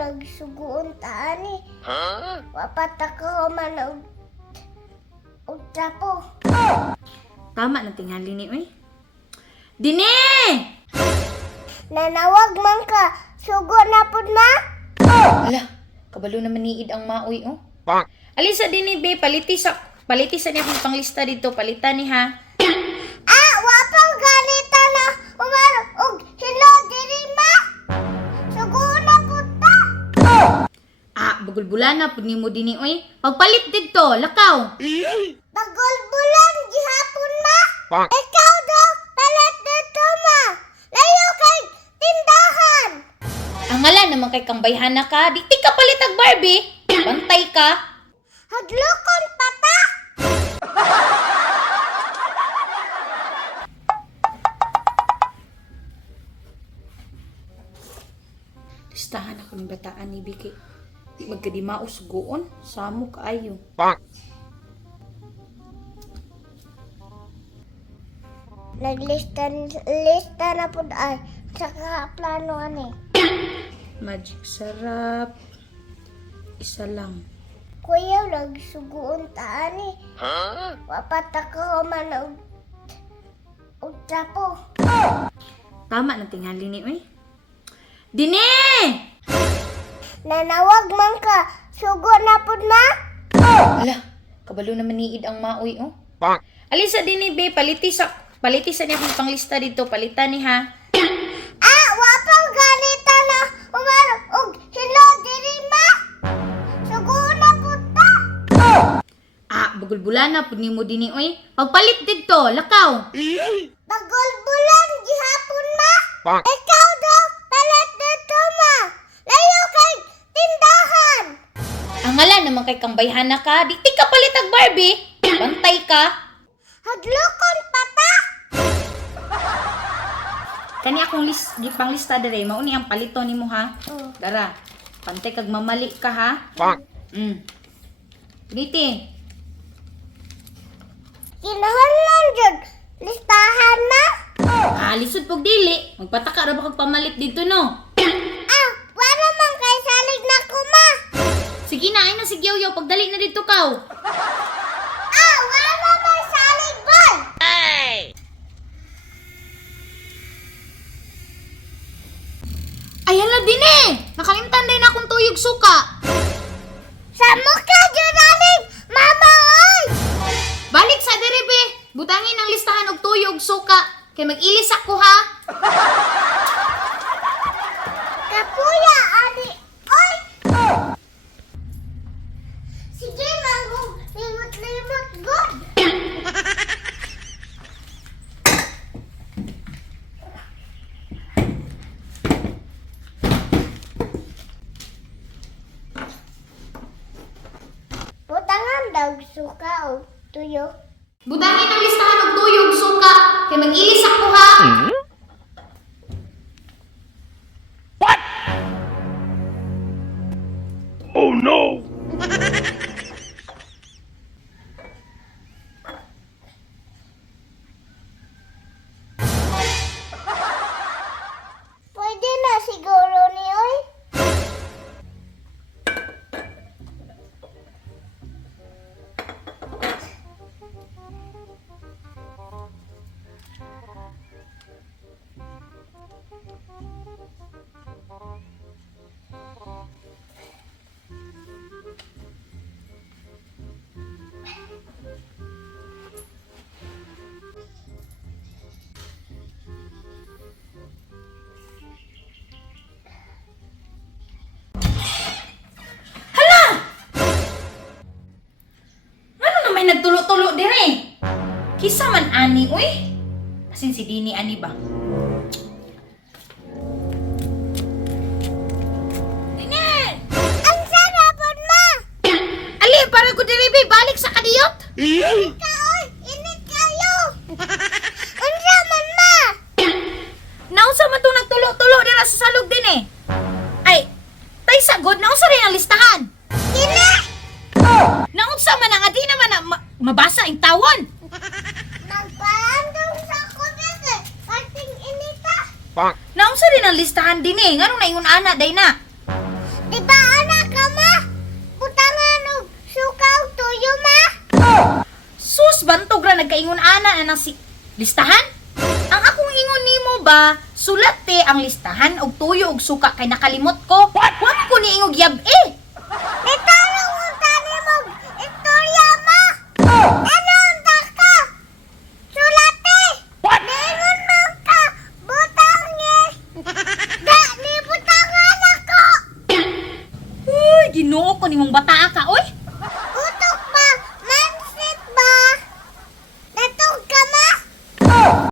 nagsuguon ta ani. Wapat ako man og trapo. Tama na tingali ni oy. Dini! Nanawag man ka. Sugo na pud ma. Ala, kabalo naman niid ang maoy oh. Alisa dini be, paliti sa niya akong panglista dito, palitan ni ha. Wapang galita na umar og hello diri ma. Sugo na pud ta. Bagulbulan na pud nimo dini oy. Pagpalit didto, lakaw. Bagol-bulan gihapon ma. Ikaw daw palit dito ma. Layo kay tindahan. Ang ngala naman kay kambayhan na ka, di ka palit ag Barbie. Bantay ka. Hadlokon pata. Listahan ako ng bataan ni Biki. Magkadimao sugoon, samo kaayo. Lista na pud ay sa plano ani. Magic sarap. Isa lang. Kuya nagsuguon ta ani. Wapat ako man og trapo. Tama na tingali ni oy. Dini! Nanawag man ka. Sugo na pud ma. Ala, kabalo naman niid ang maoy oh. Alisa dini be, paliti sa niya akong panglista dito, palitan ni ha. Wapang galita na umar og hello diri ma. Sugo na pud ta. Bagulbulan na pud nimo dini oy. Pagpalit didto, lakaw. Bagol-bulan gihapon ma. Ikaw daw palit dito ma. Layo kay tindahan. Ang ngala naman kay kambayhan na ka, di ka palit ag Barbie. Bantay ka. Hadlokon pata. Kani akong panglista dere, mao ni ang palito nimo ha. Dara, pantay kag mamali ka ha. Diti. Kinahanglan jud listahan na. Lisod pog dili. Magpataka ra ba kag pamalit dito no? Wala man kay salig na ko ma. Sige na, ay na si Gyoyo, pagdali na dito kaw. Wala man salig bol. Ayan na din eh! Nakalimtan din akong tuyog suka. Sa mukha jud alig mama oy. Balik sa derebe. Butangin ang listahan og tuyog suka. Kay mag-ilis ako ha. Kapuya ani oy. Sige magong limot-limot god. Butangan daw suka o tuyo. Butangin ang listahan og tuyog suka. Kay mag-ilis ako ha. Oh no! Pwede na siguro ni oy. May nagtulo-tulo dire. Kisa man ani uy. Asin si Dini ani ba? Dini! Ang sarapon ma. Ali, para ko dire be, balik sa kadiyot. Kaoy, init kayo. Unsa man ma? Nausa man tong nagtulo-tulo dira sa salog din eh. Ay, tay sagod, nausa rin ang listahan. Kina. Naunsa man ang adi naman na mabasa ang tawon. Magpalandong sa kulit eh. Parting inita. Naunsa rin ang listahan din eh. Nganong naingon ana day na? Di ba anak ka ma? Butangan og suka og tuyo ma? Sus, bantog ra nagkaingon ana na si listahan? Ang akong ingon nimo ba, sulate ang listahan og tuyo og suka kay nakalimot ko. Wa ko niingog yab eh. Itanong mo tani mo istorya ma? Ano ang ka? Sulate! Ningon mo ka! Butang ni! Da, ni butangan ako! Uy, ginoo ko nimong bata ka